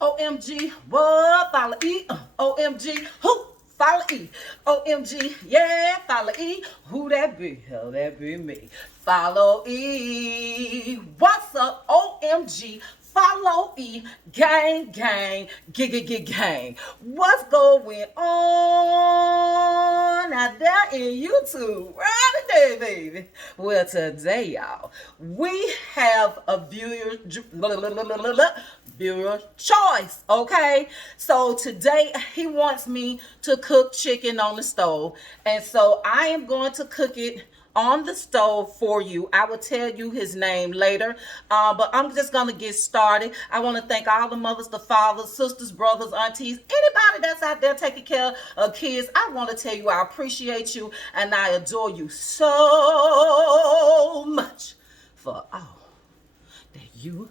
OMG, what? Follow E. OMG, who? Follow E. OMG, yeah, follow E. Who that be? Hell, that be me. Follow E. What's up? OMG. Follow E. Gang, gang, gang. What's going on out there in YouTube? Right today, baby. Well, today, y'all, we have a viewer choice, okay? So today he wants me to cook chicken on the stove, and so I am going to cook it on the stove for you. I will tell you his name later, but I'm just gonna get started. I want to thank all the mothers, the fathers, sisters, brothers, aunties, anybody that's out there taking care of kids. I want to tell you I appreciate you and I adore you so much for all that you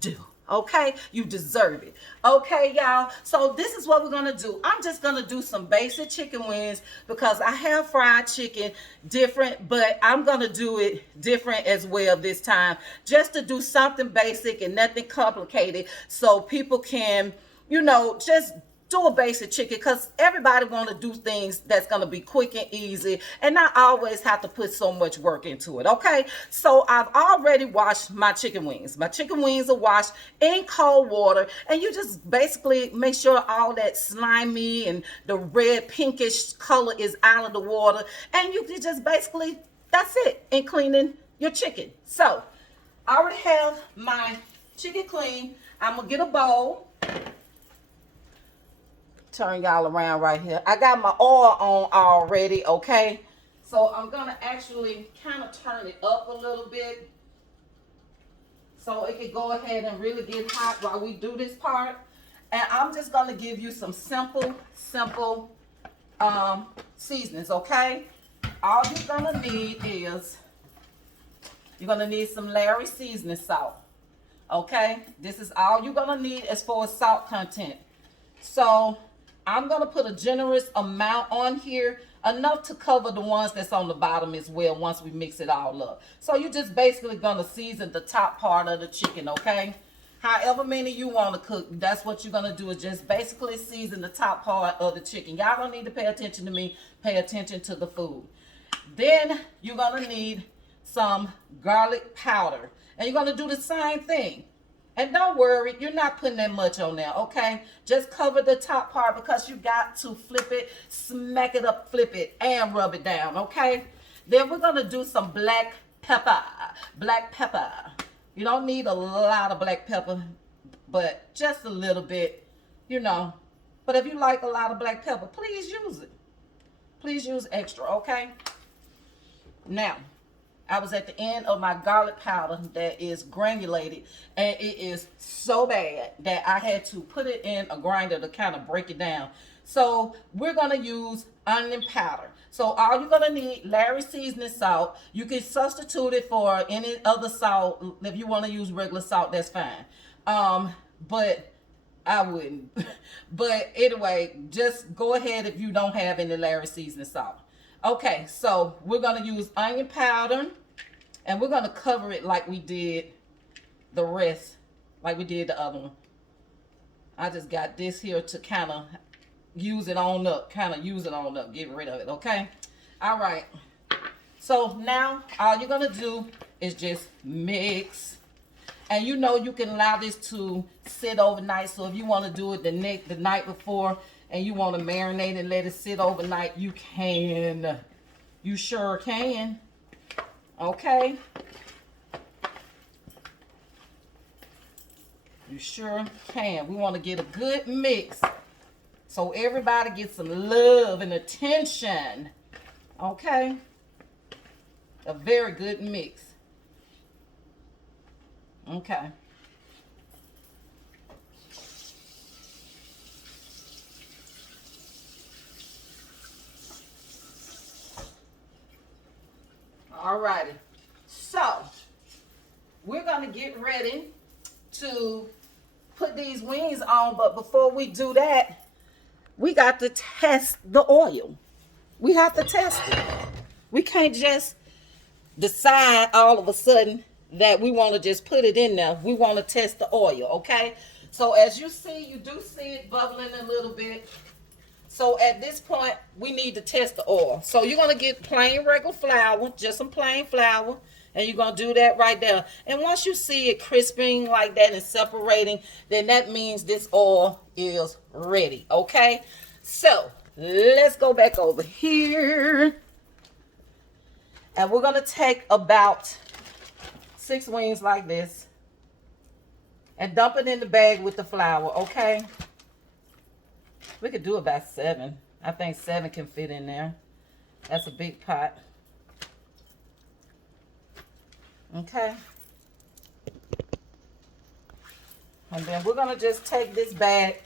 do. Okay, you deserve it. Okay, y'all, so this is what we're gonna do. I'm just gonna do some basic chicken wings because I have fried chicken different, but I'm gonna do it different as well this time, just to do something basic and nothing complicated so people can, you know, just do a basic chicken, because everybody want to do things that's going to be quick and easy and not always have to put so much work into it. Okay, so I've already washed my chicken wings. My chicken wings are washed in cold water, and you just basically make sure all that slimy and the red pinkish color is out of the water, and you can just basically, that's it, in cleaning your chicken. So I already have my chicken clean. I'm gonna get a bowl. Turn y'all around right here. I got my oil on already, okay? So I'm gonna actually kind of turn it up a little bit so it can go ahead and really get hot while we do this part. And I'm just gonna give you some simple seasonings, okay? All you're gonna need is, you're gonna need some Larry seasoning salt, okay? This is all you're gonna need as far as salt content. So I'm going to put a generous amount on here, enough to cover the ones that's on the bottom as well once we mix it all up. So you're just basically going to season the top part of the chicken, okay? However many you want to cook, that's what you're going to do, is just basically season the top part of the chicken. Y'all don't need to pay attention to me. Pay attention to the food. Then you're going to need some garlic powder. And you're going to do the same thing. And don't worry, you're not putting that much on there, okay? Just cover the top part because you got to flip it, smack it up, flip it, and rub it down, okay? Then we're going to do some black pepper. Black pepper. You don't need a lot of black pepper, but just a little bit, you know. But if you like a lot of black pepper, please use it. Please use extra, okay? Now, I was at the end of my garlic powder that is granulated, and it is so bad that I had to put it in a grinder to kind of break it down. So we're going to use onion powder. So all you're going to need, Larry seasoning salt. You can substitute it for any other salt. If you want to use regular salt, that's fine. But I wouldn't. But anyway, just go ahead if you don't have any Larry seasoning salt. Okay, so we're going to use onion powder, and we're going to cover it like we did the rest, like we did the other one. I just got this here to kind of use it on up, get rid of it, okay? All right, so now all you're going to do is just mix. And you know you can allow this to sit overnight, so if you want to do it the night before, and you want to marinate and let it sit overnight, you can. You sure can. Okay? You sure can. We want to get a good mix so everybody gets some love and attention. Okay? A very good mix. Okay. Alrighty, so we're gonna get ready to put these wings on, but before we do that, we got to test the oil. We have to test it. We can't just decide all of a sudden that we want to just put it in there. We want to test the oil, okay? So as you see, you do see it bubbling a little bit. So at this point, we need to test the oil. So you're going to get plain regular flour, just some plain flour, and you're going to do that right there. And once you see it crisping like that and separating, then that means this oil is ready, okay? So let's go back over here. And we're going to take about 6 wings like this and dump it in the bag with the flour, okay? We could do about 7. I think 7 can fit in there. That's a big pot. Okay. And then we're going to just take this bag,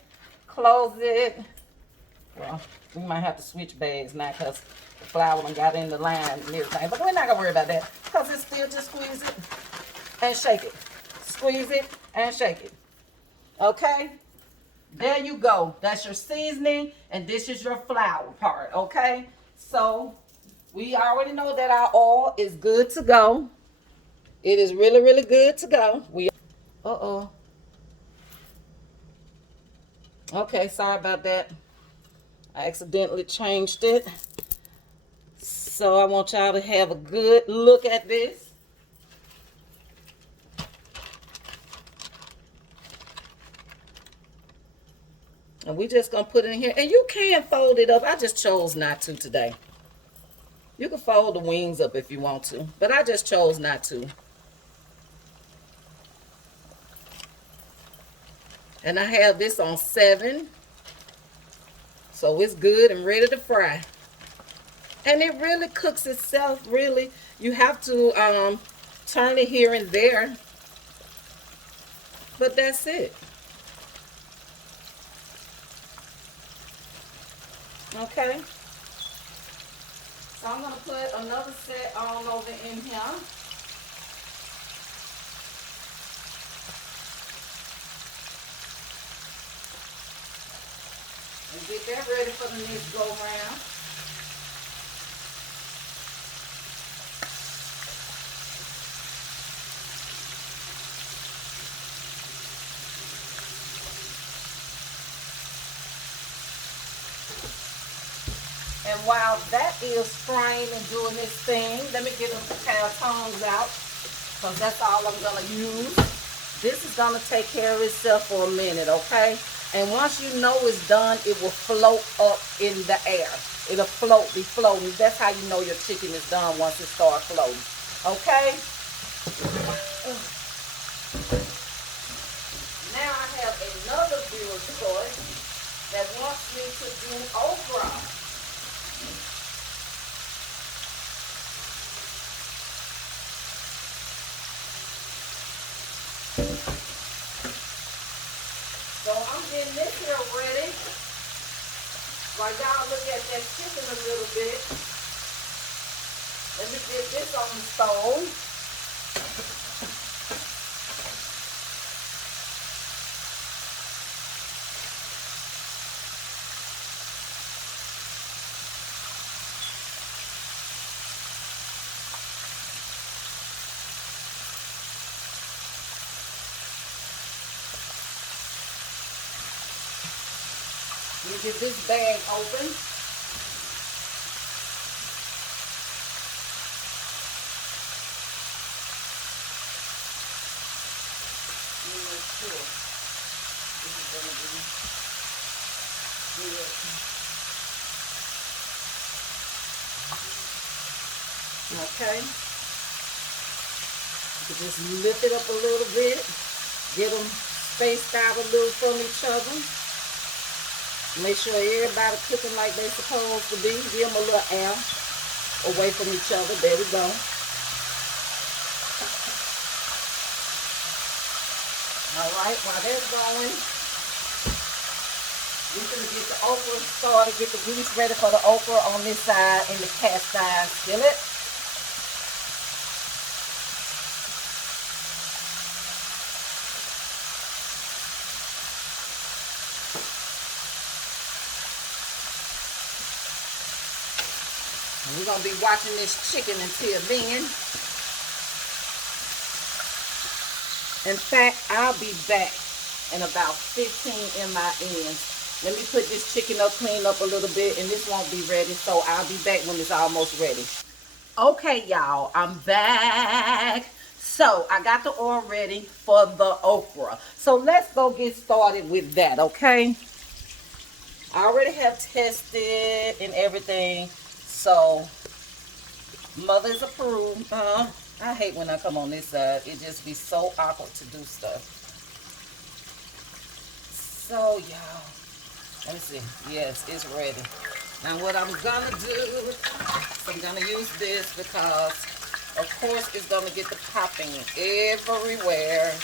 close it. Well, we might have to switch bags now because the flour done got in the line and everything. But we're not going to worry about that because it's still just squeeze it and shake it. Squeeze it and shake it. Okay? There you go. That's your seasoning, and this is your flour part, okay? So we already know that our oil is good to go. It is really, really good to go. Okay, sorry about that. I accidentally changed it. So I want y'all to have a good look at this. And we just gonna put it in here. And you can fold it up. I just chose not to today. You can fold the wings up if you want to, but I just chose not to. And I have this on 7. So it's good and ready to fry. And it really cooks itself, really. You have to turn it here and there. But that's it. Okay. So I'm going to put another set all over in here. And get that ready for the next go round. And while that is frying and doing its thing, let me get a pair of tongs out, because that's all I'm going to use. This is going to take care of itself for a minute, okay? And once you know it's done, it will float up in the air. It'll be floating. That's how you know your chicken is done once it starts floating, okay? Now I have another viewer's choice that wants me to do okra. So I'm getting this here ready. While y'all look at that chicken a little bit. Let me get this on the stove. You get this bag open. Make sure this is going to be good. Okay. You can just lift it up a little bit. Get them spaced out a little from each other. Make sure everybody cooking like they're supposed to be. Give them a little air away from each other. There we go. All right, while that's going, we're going to get the okra started. Get the grease ready for the okra on this side in the cast iron skillet. We're going to be watching this chicken until then. In fact, I'll be back and about 15 MINs. Let me put this chicken up, clean up a little bit, and this won't be ready, so I'll be back when it's almost ready. Okay, y'all, I'm back. So I got the oil ready for the okra. So let's go get started with that, okay? I already have tested and everything, so mother's approved. I hate when I come on this side. It just be so awkward to do stuff. So y'all, let me see. Yes, it's ready. Now what I'm gonna do, I'm gonna use this because of course it's gonna get the popping everywhere.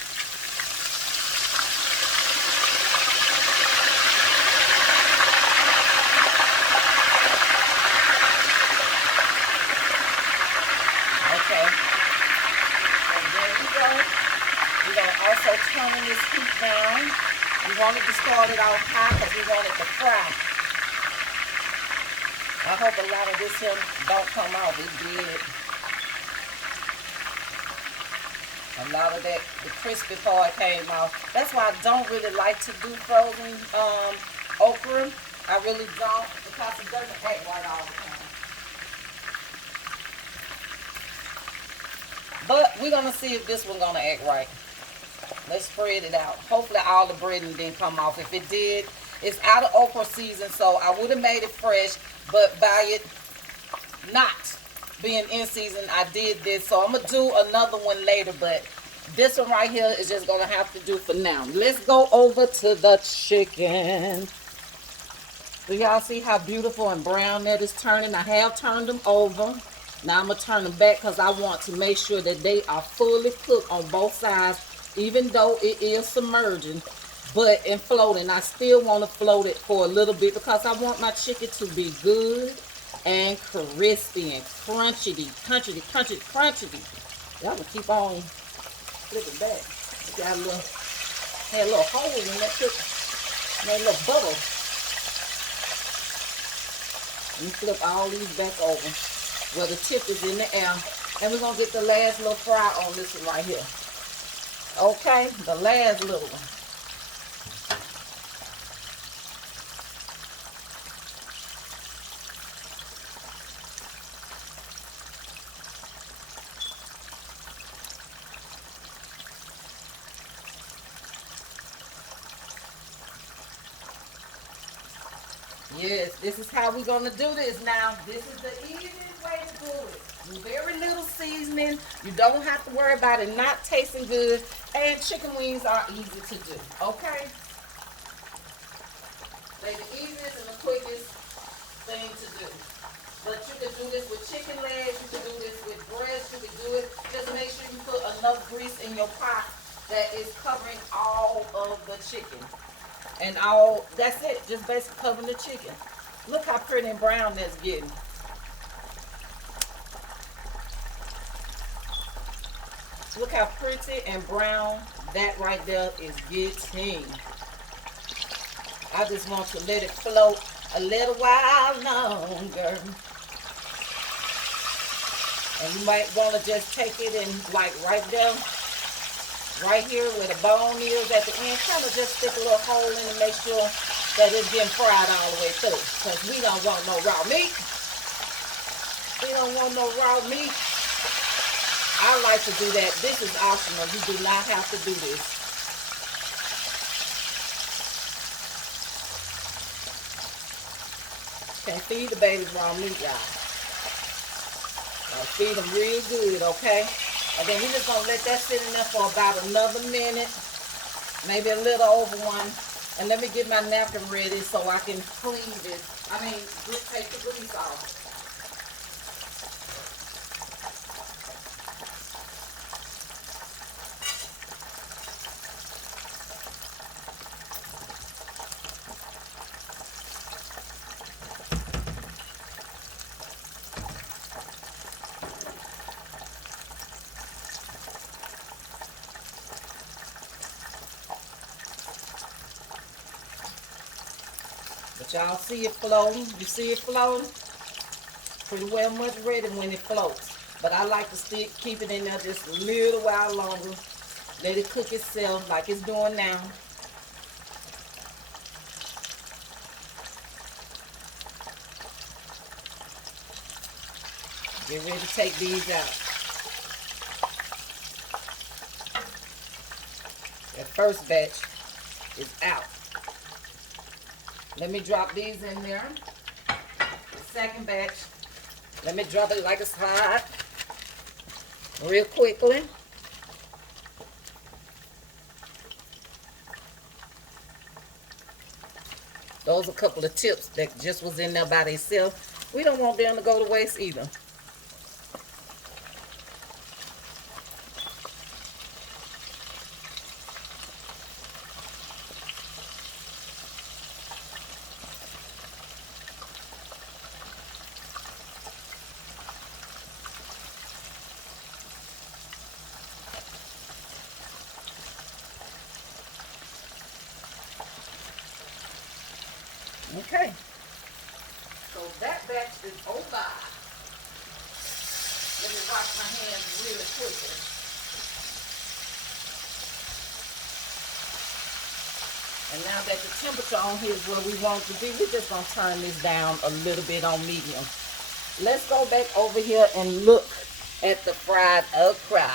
Okay. And there you go. We're gonna also turn this heat down. We want it to start it off high because we want it to fry. I hope a lot of this here don't come off. It did. A lot of that, the crispy part came off. That's why I don't really like to do frozen okra. I really don't, because it doesn't act right all the time. But we're gonna see if this one's gonna act right. Let's spread it out. Hopefully all the breading didn't come off. If it did, it's out of okra season, so I would have made it fresh, but by it not being in season, I did this. So I'm gonna do another one later, but this one right here is just gonna have to do for now. Let's go over to the chicken. Do y'all see how beautiful and brown that is turning? I have turned them over. Now I'm gonna turn them back because I want to make sure that they are fully cooked on both sides, even though it is submerging, but in floating. I still want to float it for a little bit because I want my chicken to be good and crispy and crunchy. Y'all gonna keep on flipping back. Got a little, had a little hole in that chicken, made a little bubble. Let me flip all these back over where the tip is in the air. And we're gonna get the last little fry on this one right here. Okay, the last little one. Yes, this is how we're gonna do this now. This is the easiest way to do it. Very little seasoning. You don't have to worry about it not tasting good. And chicken wings are easy to do, okay? They're the easiest and the quickest thing to do. But you can do this with chicken legs, you can do this with breast, you can do it. Just make sure you put enough grease in your pot that is covering all of the chicken. And all, that's it, just basically covering the chicken. Look how pretty and brown that's getting. Look how pretty and brown that right there is getting. I just want to let it float a little while longer. And you might want to just take it and like right there, right here where the bone is at the end, kind of just stick a little hole in to make sure that it's getting fried all the way through. Because we don't want no raw meat. We don't want no raw meat. I like to do that. This is optional. You do not have to do this. Can't feed the babies raw meat, y'all. Feed them real good, okay? And then we're just going to let that sit in there for about another minute, maybe a little over one. And let me get my napkin ready so I can clean this. Just take the grease off. But y'all see it floating? You see it floating? Pretty well much ready when it floats. But I like to keep it in there just a little while longer. Let it cook itself like it's doing now. Get ready to take these out. That first batch is out. Let me drop these in there. Second batch. Let me drop it like it's hot. Real quickly. Those are a couple of tips that just was in there by themselves. We don't want them to go to waste either. Okay, so that batch is over. Let me wash my hands really quickly. And now that the temperature on here is where we want to be, we're just going to turn this down a little bit on medium. Let's go back over here and look at the fried okra.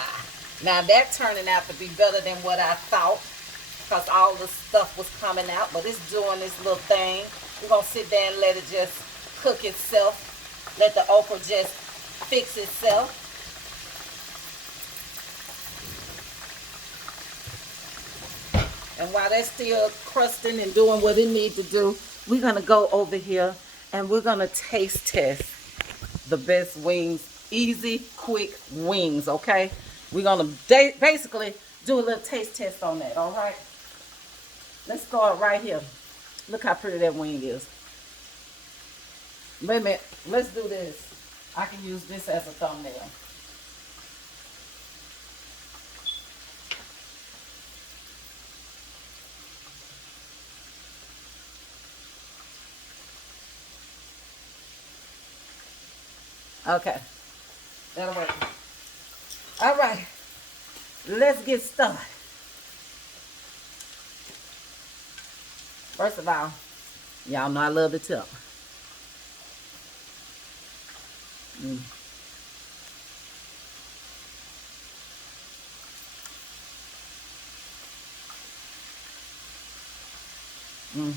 Now that turning out to be better than what I thought, because all the stuff was coming out, but it's doing this little thing. We're going to sit there and let it just cook itself. Let the okra just fix itself. And while that's still crusting and doing what it needs to do, we're going to go over here and we're going to taste test the best wings. Easy, quick wings, okay? We're going to basically do a little taste test on that, all right? Let's start right here. Look how pretty that wing is. Wait a minute. Let's do this. I can use this as a thumbnail. Okay. That'll work. All right. Let's get started. First of all, y'all know I love the tip. Mm. Mm.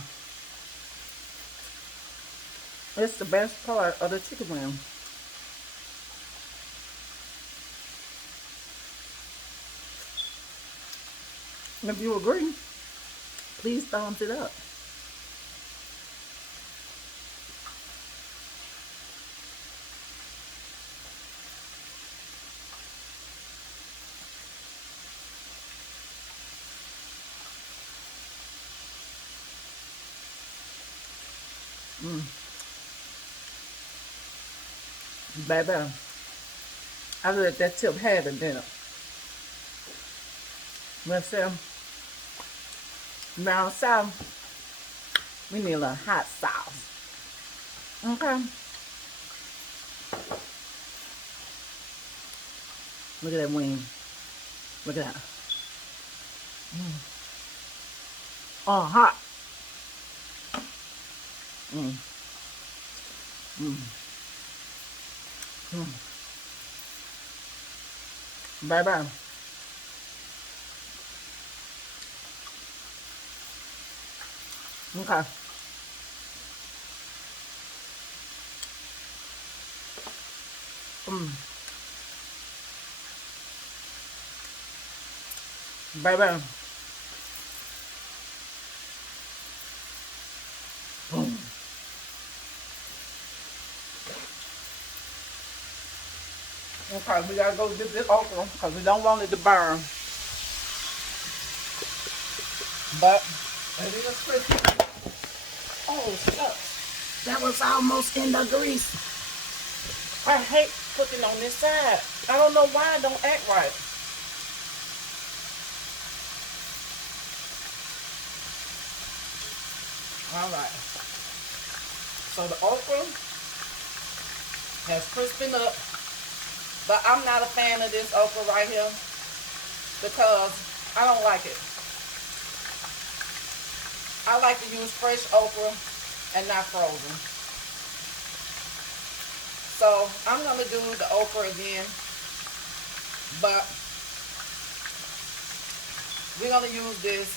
It's the best part of the chicken wing. If you agree, please thumbs it up. Baby, I let that tip have it, didn't it? Let's see. Down south, we need a little hot sauce. Okay. Look at that wing. Look at that. Oh, hot. Bye-bye. Okay. Bye-bye. Boom. Okay, we gotta go get this okra because we don't want it to burn. But it is crispy. Oh, shucks. That was almost in the grease. I hate cooking on this side. I don't know why it don't act right. Alright. So the okra has crisped up. But I'm not a fan of this okra right here because I don't like it. I like to use fresh okra and not frozen. So I'm gonna do the okra again, but we're gonna use this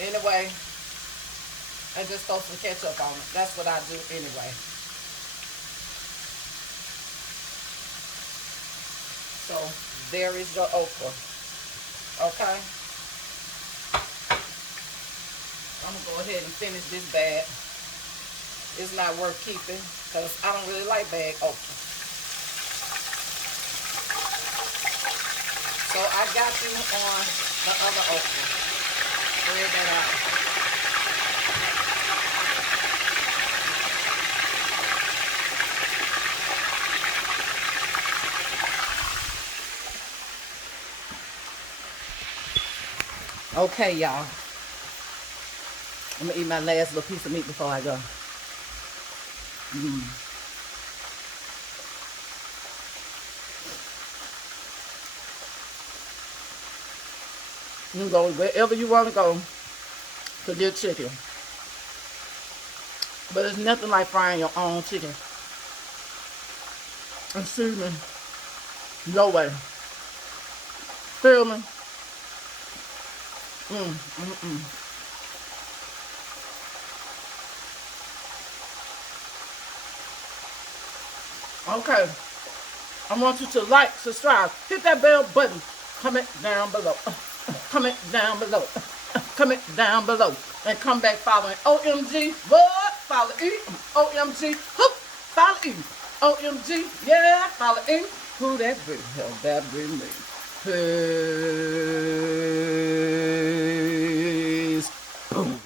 anyway and just throw some ketchup on it. That's what I do anyway. So there is your okra. Okay. I'm gonna go ahead and finish this bag. It's not worth keeping because I don't really like bag okra. So I got you on the other okra. Spread that out. Okay, y'all. I'm gonna eat my last little piece of meat before I go. You can go wherever you want to go to get chicken. But it's nothing like frying your own chicken. Excuse me. No way. Feel me? Okay. I want you to like, subscribe, hit that bell button. Comment down below. Comment down below. Comment down below. And come back following OMG. What? Follow E. OMG. Hoop. Follow E. OMG. Yeah. Follow E. Who that be? Hell, that be me. Peace. Boom.